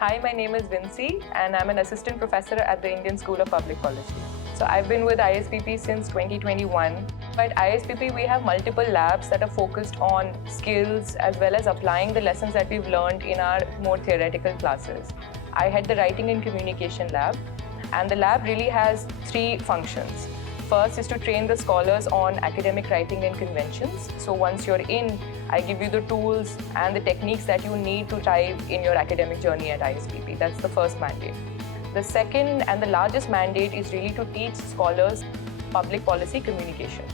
Hi, my name is Vincy and I'm an assistant professor at the Indian School of Public Policy. So I've been with ISPP since 2021. At ISPP, we have multiple labs that are focused on skills as well as applying the lessons that we've learned in our more theoretical classes. I head the Writing and Communication lab, and the lab really has three functions. First is to train the scholars on academic writing and conventions. So once you're in, I give you the tools and the techniques that you need to thrive in your academic journey at ISPP. That's the first mandate. The second and the largest mandate is really to teach scholars public policy communication.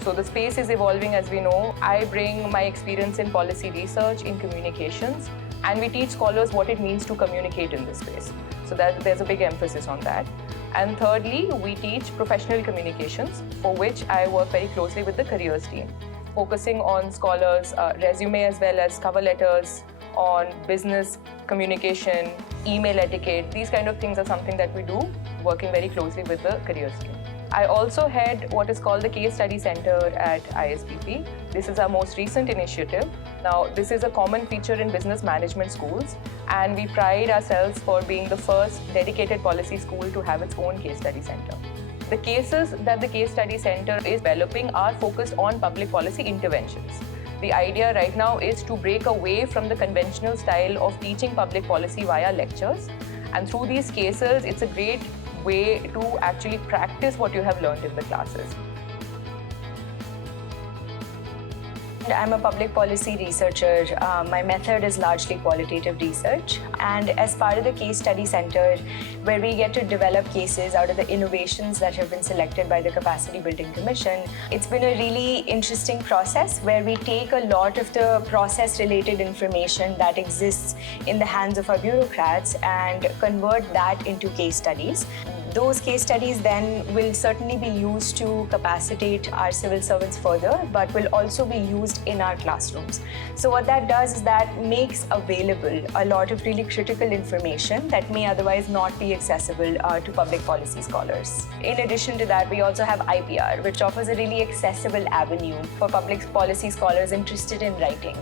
So the space is evolving, as we know. I bring my experience in policy research, in communications, and we teach scholars what it means to communicate in this space. So that there's a big emphasis on that. And thirdly, we teach professional communications, for which I work very closely with the careers team, focusing on scholars' resume as well as cover letters, on business communication, email etiquette. These kind of things are something that we do, working very closely with the careers team. I also head what is called the Case Study Center at ISPP. This is our most recent initiative. Now, this is a common feature in business management schools, and we pride ourselves for being the first dedicated policy school to have its own case study center. The cases that the Case Study Center is developing are focused on public policy interventions. The idea right now is to break away from the conventional style of teaching public policy via lectures. And through these cases, it's a great way to actually practice what you have learned in the classes. I'm a public policy researcher. My method is largely qualitative research. And as part of the Case Study Center, where we get to develop cases out of the innovations that have been selected by the Capacity Building Commission, it's been a really interesting process where we take a lot of the process-related information that exists in the hands of our bureaucrats and convert that into case studies. Those case studies then will certainly be used to capacitate our civil servants further, but will also be used in our classrooms. So what that does is that makes available a lot of really critical information that may otherwise not be accessible to public policy scholars. In addition to that, we also have IPR, which offers a really accessible avenue for public policy scholars interested in writing.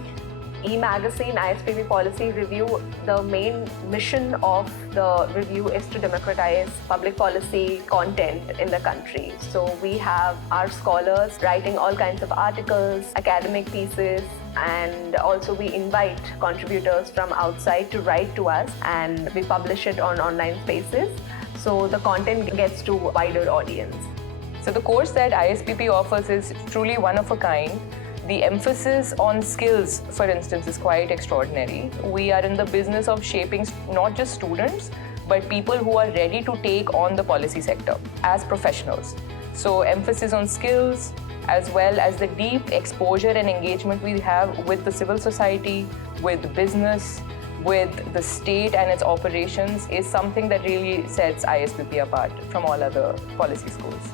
E-magazine ISPP Policy Review, the main mission of the review is to democratize public policy content in the country. So we have our scholars writing all kinds of articles, academic pieces, and also we invite contributors from outside to write to us, and we publish it on online spaces. So the content gets to a wider audience. So the course that ISPP offers is truly one of a kind. The emphasis on skills, for instance, is quite extraordinary. We are in the business of shaping not just students, but people who are ready to take on the policy sector as professionals. So emphasis on skills, as well as the deep exposure and engagement we have with the civil society, with business, with the state and its operations, is something that really sets ISPP apart from all other policy schools.